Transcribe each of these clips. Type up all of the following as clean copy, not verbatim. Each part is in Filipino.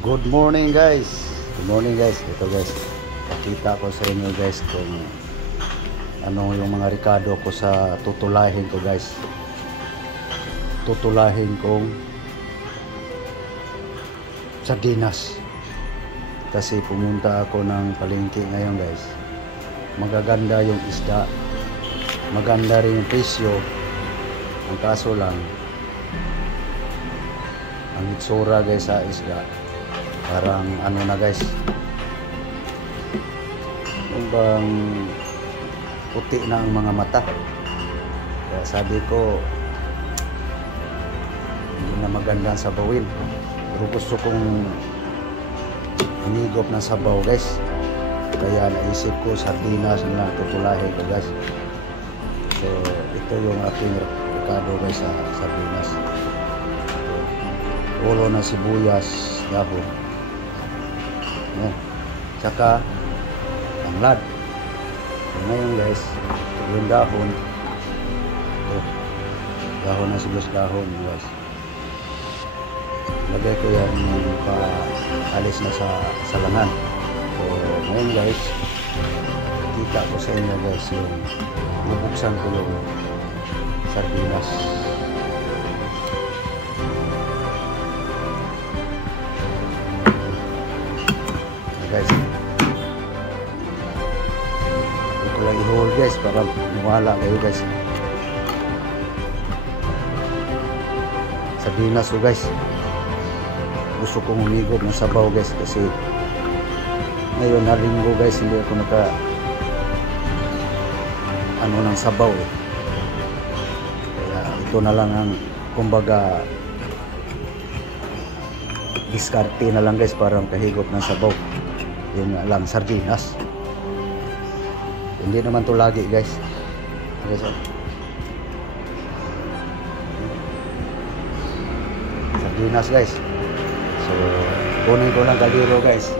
Good morning guys. Good morning guys. Ito guys. Pakita ko sa inyo guys kung ano yung mga rekado ko sa tutulahin ko guys. Tutulahin kong sardinas. Kasi pumunta ako ng palengke ngayon guys. Magaganda yung isda. Maganda rin yung presyo. Ang kaso lang ang itsura guys sa isda parang ano na guys, yung bang puti na ang mga mata. Kaya sabi ko hindi na maganda ang sabawin, pero gusto kong hinigop ng sabaw guys, kaya naisip ko sardinas na tutulahin ko guys. So ito yung aking rekado guys sa sardinas. Ulo na sibuyas, dahon. Yan. Tsaka tanglad. So, ngayon guys, yung dahon. Ito. Dahon na sibuyas, dahon guys. Lagay ko yan yung paalis na sa salangan. So ngayon guys, kita ko sa inyo guys yung bubuksan ko yung sardinas. Guys, hindi ko lang i-hold guys para mawala kayo guys. Sardinas ko guys, gusto kong humigop ng sabaw guys, kasi ngayon na linggo guys hindi ako naka ano ng sabaw eh. Kaya ito na lang ang kumbaga diskarte na lang guys para makahigop ng sabaw. Yun nga lang, sardinas. Hindi naman to lagi guys. Sardinas guys. So kunin ko lang kaliro guys.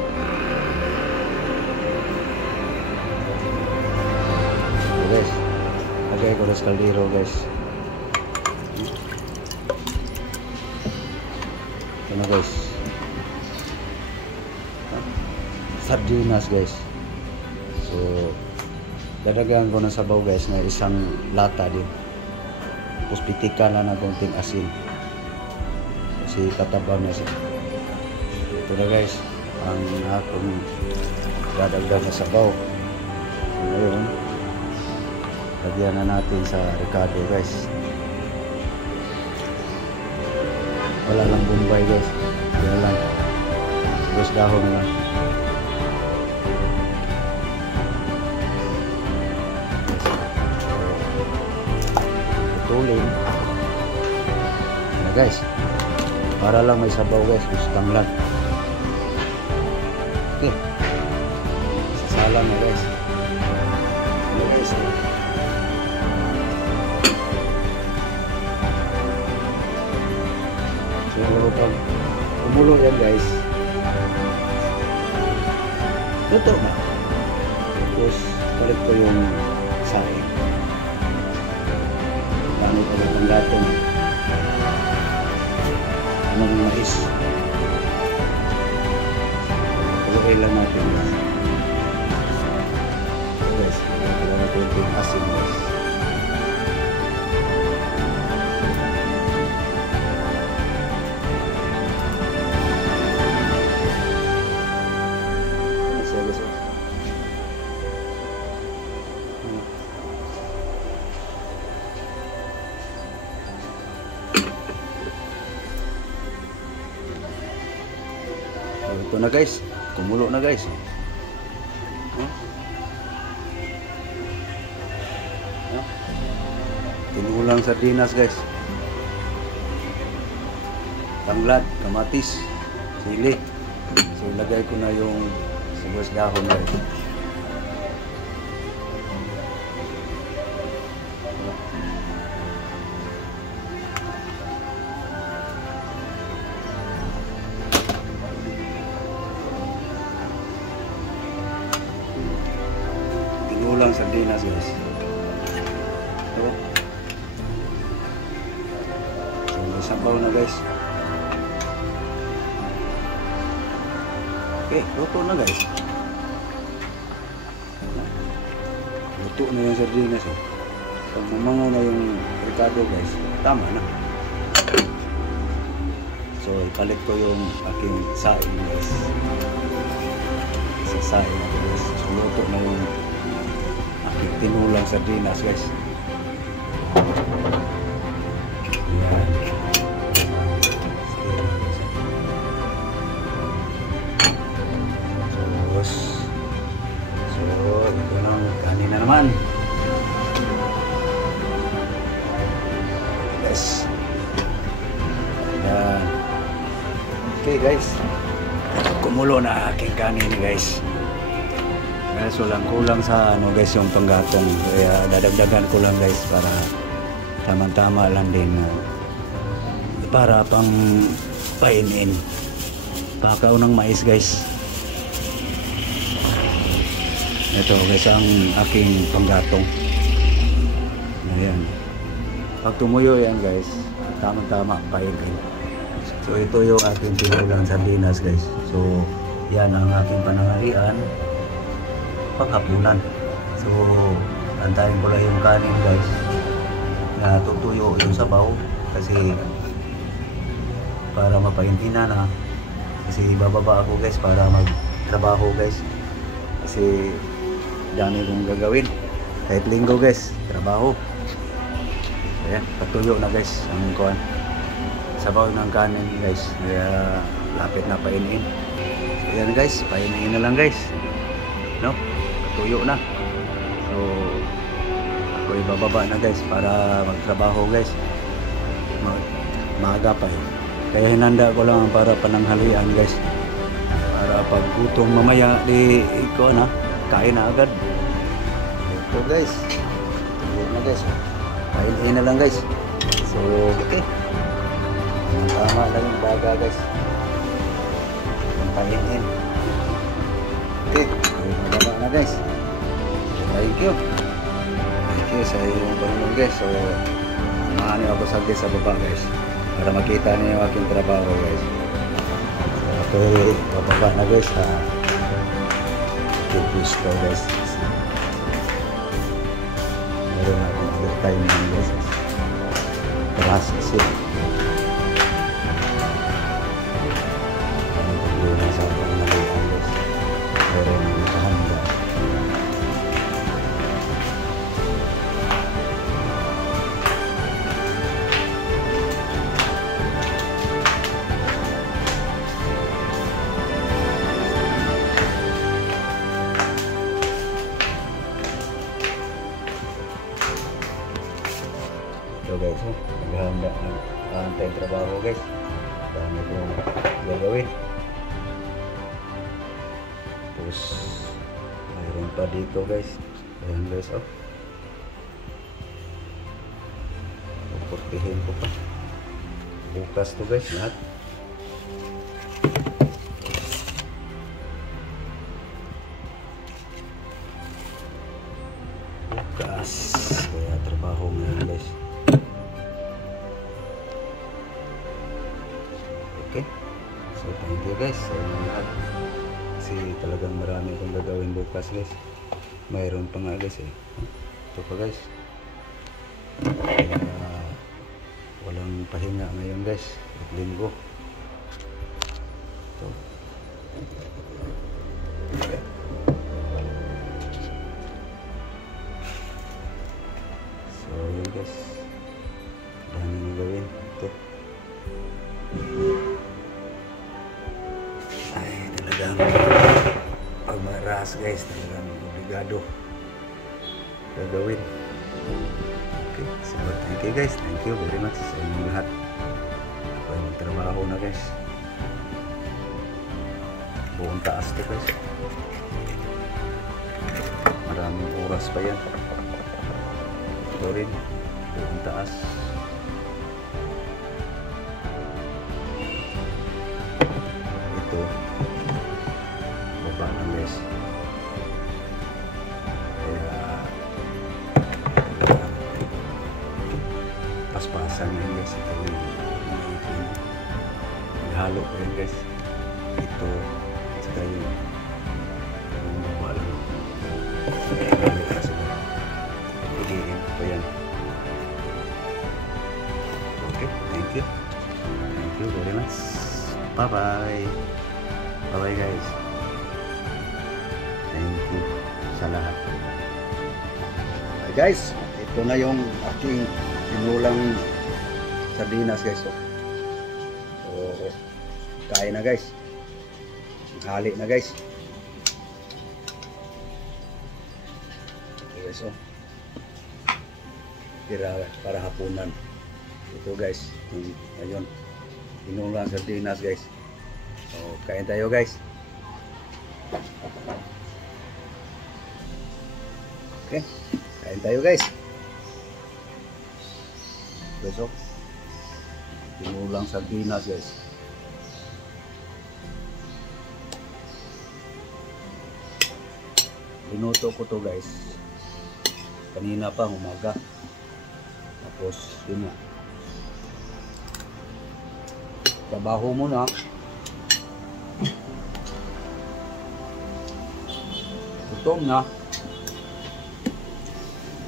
So guys, lagay ko sa kaliro guys. Ito na guys, sardinas guys. So dadagyan ko ng sabaw guys na isang lata din. Tapos pitikan na ng konting asin kasi tatabang na siya. Ito na guys ang akong dadagdag na sabaw. So, ngayon lagyan na natin sa rekado guys. Wala lang Bombay guys, wala lang sibuyas dahon lang. Tuloy na guys, para lang may sabaw guys, gustang lang. Okay, sasalang na guys. Ano guys, so pag umulo yan guys, luto na. Tapos balik ko yung saing. Ano pa ang gatong anong mais. Pagkakay lang natin guys. Guys, wala na konting asin guys. Ito na guys, kumulo na guys. Tinulang sardinas guys, tanglad, kamatis, sili. So lagay ko na yung sibuyas dahon guys. Tinulang sardinas guys. Ito. So may sabaw na guys. Okay, luto na guys. Luto na yung sardinas eh. Pag mamangaw na yung ricado guys, tama na. So ipalit ko yung aking saing guys. Sa saing ako guys. So luto na yung aking tinulang sardinas guys. Yan. So ito na kanin na naman. Yes. Yan. Okay guys, kumulo na aking kanin guys. So lang kulang sa ano guys yung panggatong, kaya dadagdagan ko lang guys para tama-tama lang din para pang painin. Pakaunang mais guys. Ito guys ang aking panggatong. Ayan. Pag tumuyo yan guys, tama-tama painin. So ito yung aking tinulang sardinas guys. So yan ang aking pananghalian panghapunan. So antayin ko lang yung kanin guys na tutuyo yung sabaw kasi para mapaintina na, kasi bababa ako guys para magtrabaho guys kasi dami kong gagawin kahit linggo guys, trabaho. Ayan, patuyo na guys ang kuhan sabaw ng kanin guys, kaya lapit na painin. Ayan guys, painin na lang guys, no? Patuyo na. So ako ibababa na guys para magtrabaho guys, maaga pa eh. Kaya hinanda ko lang para pananghalian guys, para pag gutom mamaya di ko na kain na agad. Ito guys, ayan na guys, painin na lang guys. So okay, tama lang yung baga guys, painin. Okay, bababa na guys. Thank you sa iyong panunod guys. So samahan niyo ako saglit sa baba guys para makita niyo yung aking trabaho guys. So ako bababa na guys sa push ko guys. Meron na akong ulit time guys. Process it. Yung nasa pangalan guys. Meron na nakahanda. So guys, naghahanda antay trabaho guys. Dami kong gagawin. Tapos mayroon pa dito guys. Ayan guys, oh. Pupurtihin ko pa. Bukas to guys lahat. Bukas. Kaya trabaho ngayon guys. Okay, so thank you guys sa inyong lahat kasi talagang marami akong gagawin bukas guys. Mayroon pa nga guys eh. Ito pa guys, kaya walang pahinga ngayon guys at linggo. Ito. Okay. So yun guys, daming gagawin. Ito pag maras guys, talagang obligado gagawin. Okay, so thank you guys, thank you very much sa inyong lahat. Ako ay magtrabaho na guys, buong taas to guys, maraming oras pa yan. Ito rin buong taas. Ito baba na guys, kaya paspasan yun guys. Ito yung halo ko yun guys, ito saka yung Bye guys. Thank you sa lahat. Guys, ito na yung aking tinulang sardinas guys. So, kain na guys. Hali na guys. Okay, so para hapunan. Ito guys, ayun. Tinulang sardinas guys. So, kain tayo guys. Okay, kain tayo guys. Besok, tinulang sardinas guys. Linuto ko to guys. Kanina pa umaga. Tapos, yun nga. Trabaho muna. Gutom na.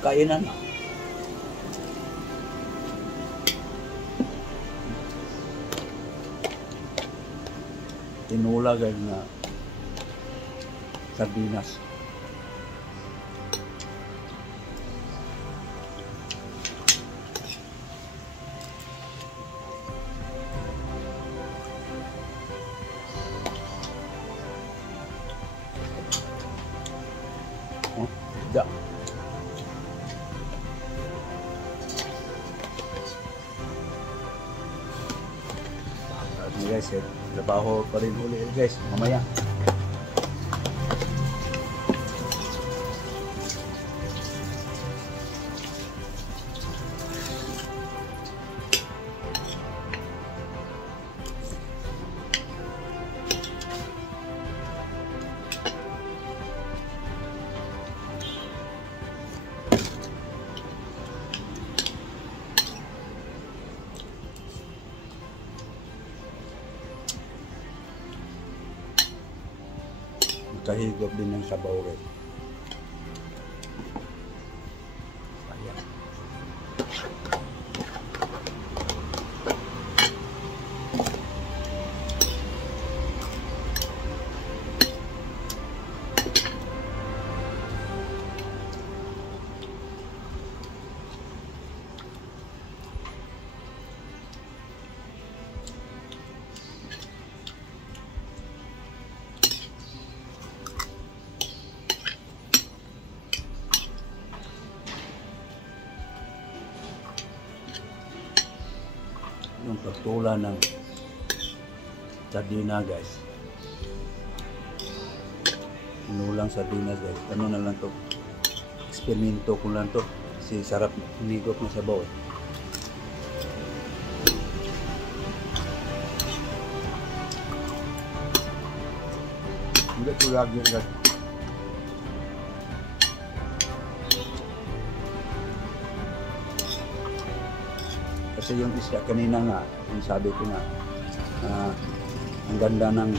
Kainan na. Tinula guys na sardinas. Oh, tidak. Guys, trabaho pa rin ulit guys, mamaya. Kahigop din ng sabaw rin. Ayan. Yung pagtula ng sardina guys. Inulang sardinas guys. Ano na lang to? Eksperimento ko lang to. Kasi sarap hinigop ng sabaw. Hindi ko lagi guys. Kasi yung isda kanina nga, yung sabi ko nga, ang ganda ng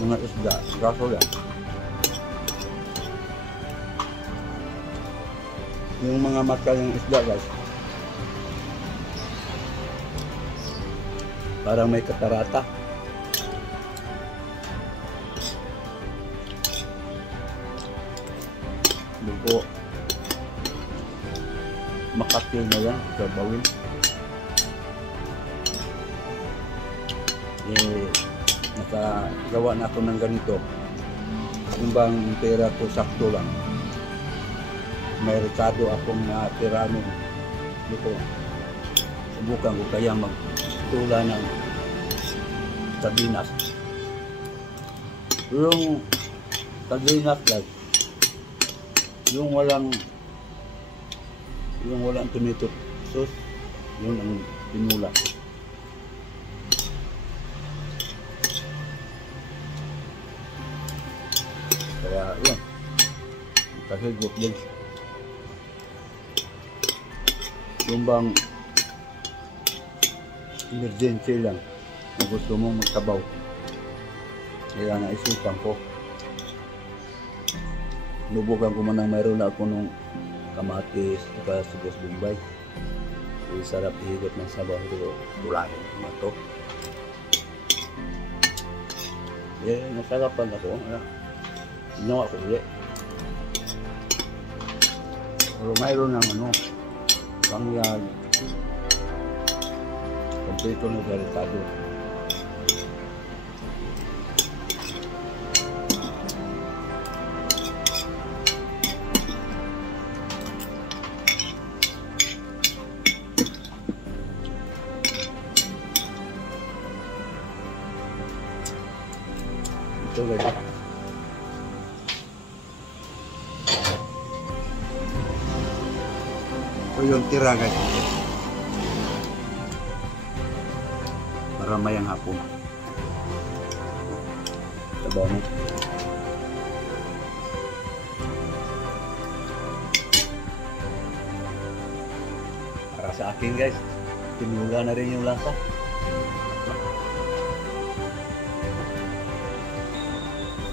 mga isda, kaso yan. Yung mga mata yung isda guys, parang may katarata. Lugo. Makapil na yan, gabawin. Nakagawa na ako ng ganito. Yung bang pera ko sakto lang. May rekado akong pera nun. Dito. Subukan ko kaya magtula ng sardinas. Yung sardinas guys, yung walang tomato sauce, yun ang tinula. Kaya yun, kahigop din. Yung bang emergency lang na gusto mong magsabaw, kaya naisipan ko, lubukan ko man ang mayroon na ako nung kamatis, saka sibuyas Bombay. Sarap ihigop ng sabaw, pero tulahin mo ito. Nasarapan ako. Ginawa ko ulit. Pero mayroon ng pangyag. Kompleto na garitado. Ito guys. Ito yung tira guys. Para mayang hapon. Sabaw mo. Para sa akin guys, tinula na rin yung lasa.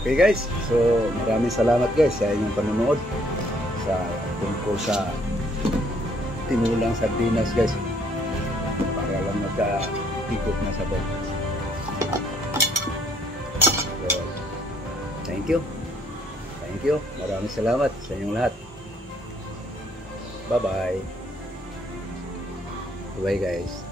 Okay guys, so maraming salamat guys sa inyong panonood sa tungkol sa tinulang sardinas guys, para lang magka-ikot na sabaw. So, thank you, maraming salamat sa inyong lahat. Bye bye guys.